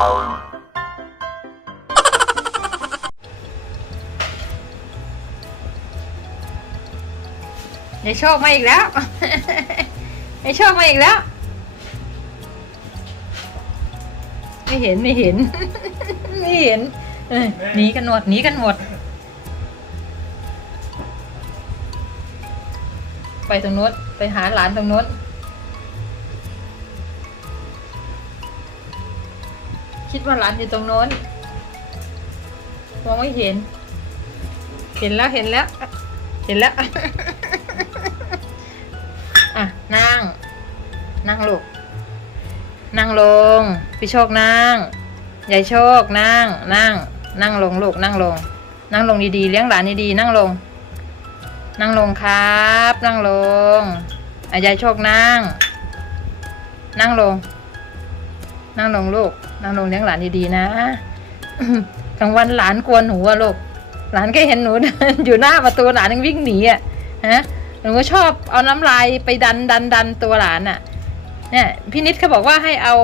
ยายโชคมาอีกแล้วยายโชคมาอีกแล้ว ไม่เห็นไม่เห็น ไม่เห็นหนีกันหมดหนีกันหมด ไปตรงโน้นไปหาหลานตรงโน้น คิดว่าหลานอยู่ตรงโน้นมองไม่เห็น เห็นแล้วเห็นแล้ว เห็นแล้ว อะ นั่ง นั่งลูก นั่งลง พี่โชคนั่งยายโชคนั่ง นั่ง นั่งลงลูกนั่งลง นั่งลงดีๆ เลี้ยงหลานดีๆ นั่งลง นั่งลงครับ นั่งลงอะยายโชคนั่ง นั่งลง นั่งลงลูกนั่งลงเลี้ยงหลานดีๆนะกลางวันหลานกลัวหนูอะลูกหลานก็เห็นหนูเดินอยู่หน้าประตูหลานยังวิ่งหนีอะฮะหนูก็ชอบเอาน้ำลายไปดันดันดันตัวหลานอะเนี่ยพี่นิดเขาบอกว่าให้เอา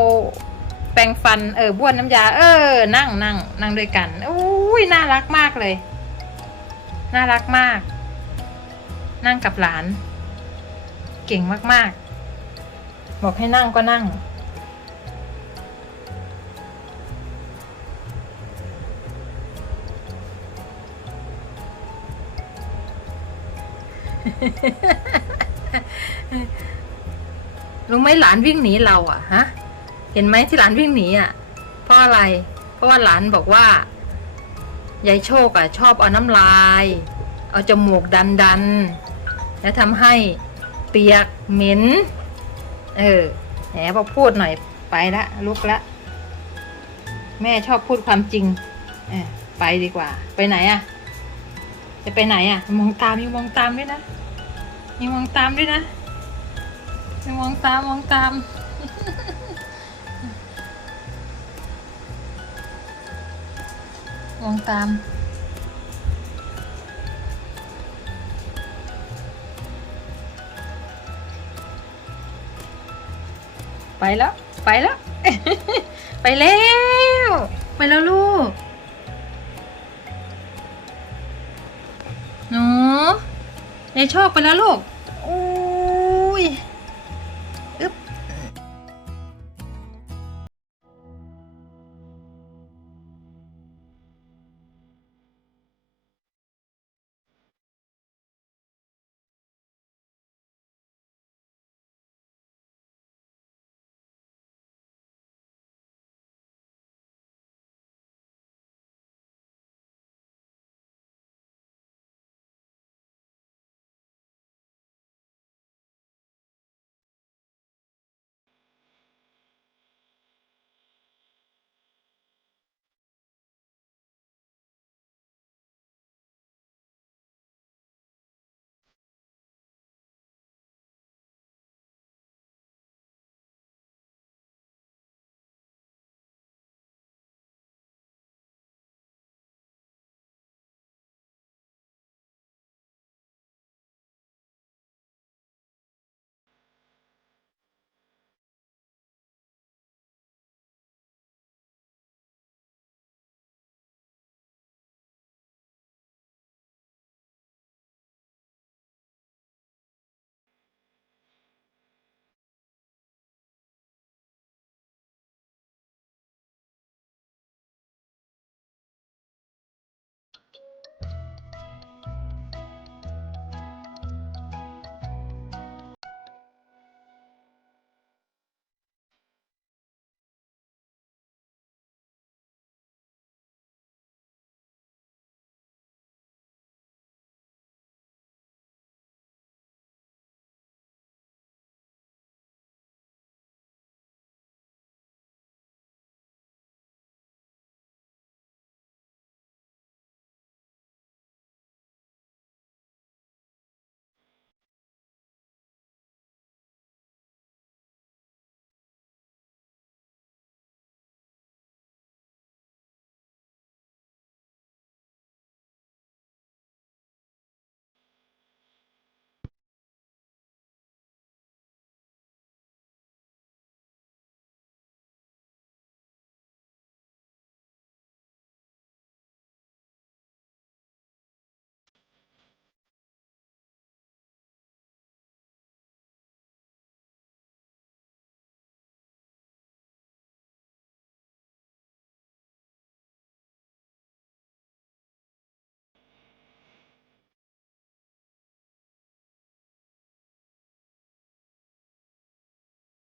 แปรงฟันเออบ้วนน้ำยา เออ นั่งนั่งนั่งด้วยกันอุ้ยน่ารักมากเลย น่ารักมาก นั่งกับหลาน เก่งมากๆ บอกให้นั่งก็นั่ง รู้ไหมหลานวิ่งหนีเราอะฮะ เห็นไหมที่หลานวิ่งหนีอะเพราะอะไร เพราะว่าหลานบอกว่ายายโชคอะชอบเอาน้ำลาย เอาจมูกดันดันแล้วทำให้เปียกเหม็น เออแหมพอพูดหน่อยไปละลุกละแม่ชอบพูดความจริง เออไปดีกว่า ไปไหนอะ จะไปไหนอะ มองตามมีมองตามด้วยนะมีมองตามด้วยนะมีมองตามมองตาม มองตามไปแล้ว ไปแล้ว ไปแล้ว ไปแล้วลูก ยายโชคไปแล้วลูก